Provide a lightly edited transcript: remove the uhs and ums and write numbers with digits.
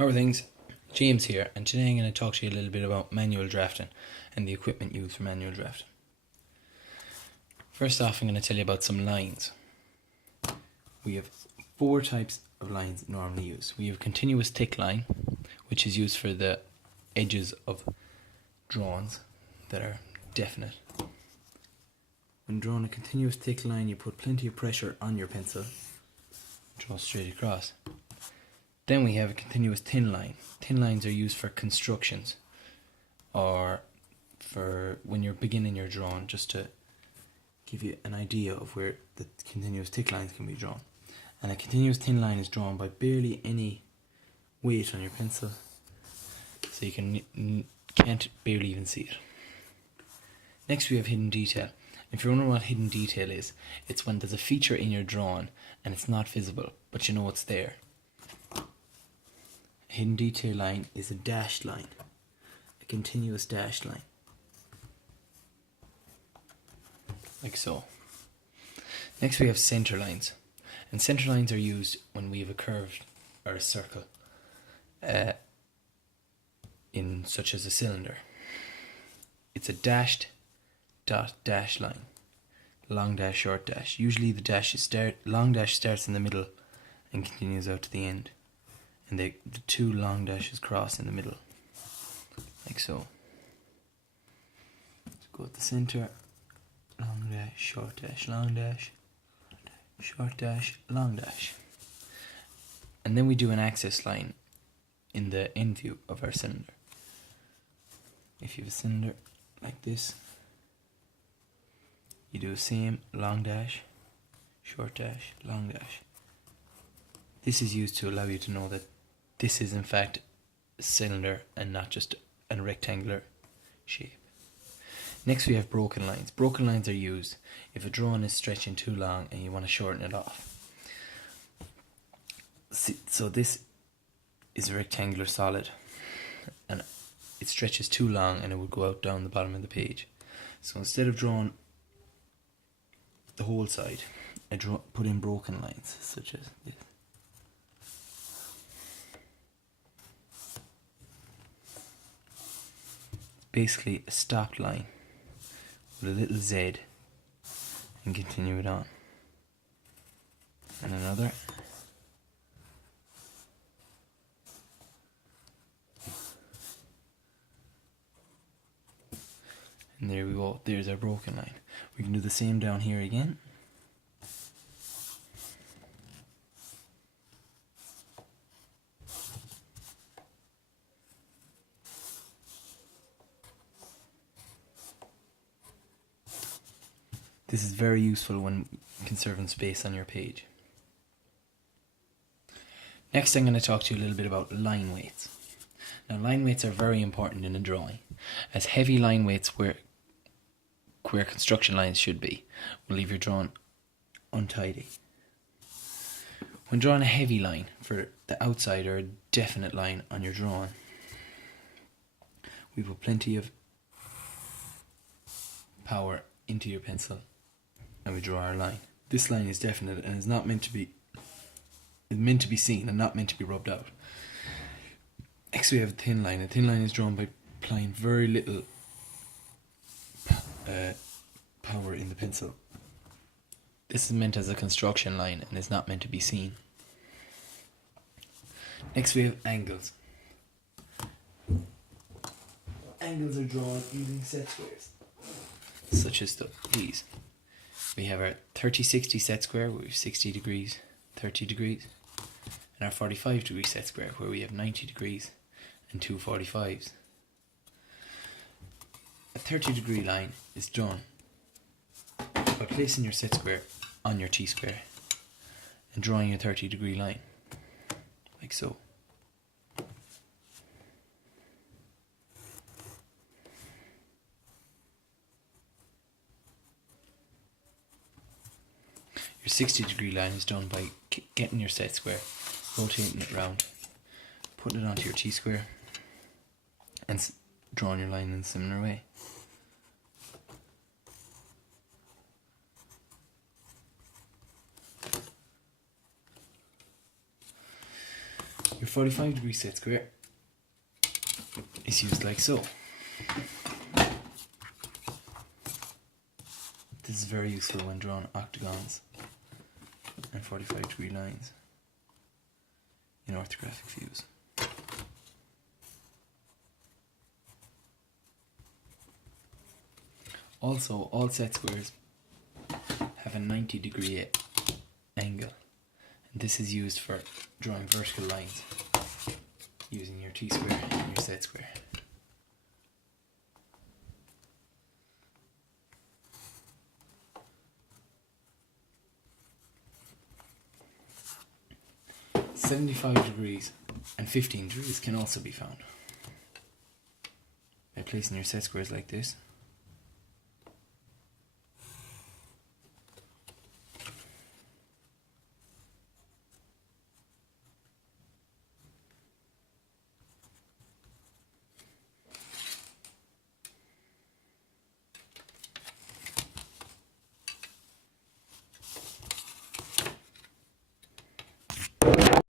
How are things? James here, and today I'm going to talk to you a little bit about manual drafting and the equipment used for manual drafting. First off, I'm going to tell you about some lines. We have 4 types of lines normally used. We have continuous thick line, which is used for the edges of drawings that are definite. When drawing a continuous thick line, you put plenty of pressure on your pencil, draw straight across. Then we have a continuous thin line. Thin lines are used for constructions or for when you're beginning your drawing, just to give you an idea of where the continuous thick lines can be drawn. And a continuous thin line is drawn by barely any weight on your pencil, so you can't barely even see it. Next we have hidden detail. If you're wondering what hidden detail is, it's when there's a feature in your drawing and it's not visible, but you know it's there. A hidden detail line is a dashed line, a continuous dashed line, like so. Next we have center lines, and center lines are used when we have a curve or a circle, in such as a cylinder. It's a dashed dot dash line, long dash, short dash. Usually the long dash starts in the middle and continues out to the end, and the 2 long dashes cross in the middle, like so. So go at the center, long dash, short dash, long dash, short dash, long dash. And then we do an axis line in the end view of our cylinder. If you have a cylinder like this, you do the same long dash, short dash, long dash. This is used to allow you to know that this is in fact a cylinder and not just a rectangular shape. Next we have broken lines. Broken lines are used if a drawing is stretching too long and you want to shorten it off. So this is a rectangular solid and it stretches too long and it would go out down the bottom of the page. So instead of drawing the whole side, I put in broken lines such as this. Basically a stopped line with a little Z, and continue it on. And another. And there we go, there's our broken line. We can do the same down here again. This is very useful when conserving space on your page. Next I'm going to talk to you a little bit about line weights. Now line weights are very important in a drawing, as heavy line weights where construction lines should be will leave your drawing untidy. When drawing a heavy line for the outside or a definite line on your drawing, we put plenty of power into your pencil and we draw our line. This line is definite and is not meant to be seen and not meant to be rubbed out. Next we have a thin line. A thin line is drawn by applying very little power in the pencil. This is meant as a construction line and is not meant to be seen. Next we have angles. Angles are drawn using set squares, such as these. We have our 30-60 set square where we have 60 degrees, 30 degrees, and our 45 degree set square where we have 90 degrees and 2 45s. A 30 degree line is drawn by placing your set square on your T-square and drawing your 30 degree line, like so. Your 60 degree line is done by getting your set square, rotating it round, putting it onto your T-square and drawing your line in a similar way. Your 45 degree set square is used like so. This is very useful when drawing octagons and 45 degree lines in orthographic views. Also, all set squares have a 90 degree angle, and this is used for drawing vertical lines using your t-square and your set square. "75 degrees and 15 degrees can also be found by placing your set squares like this.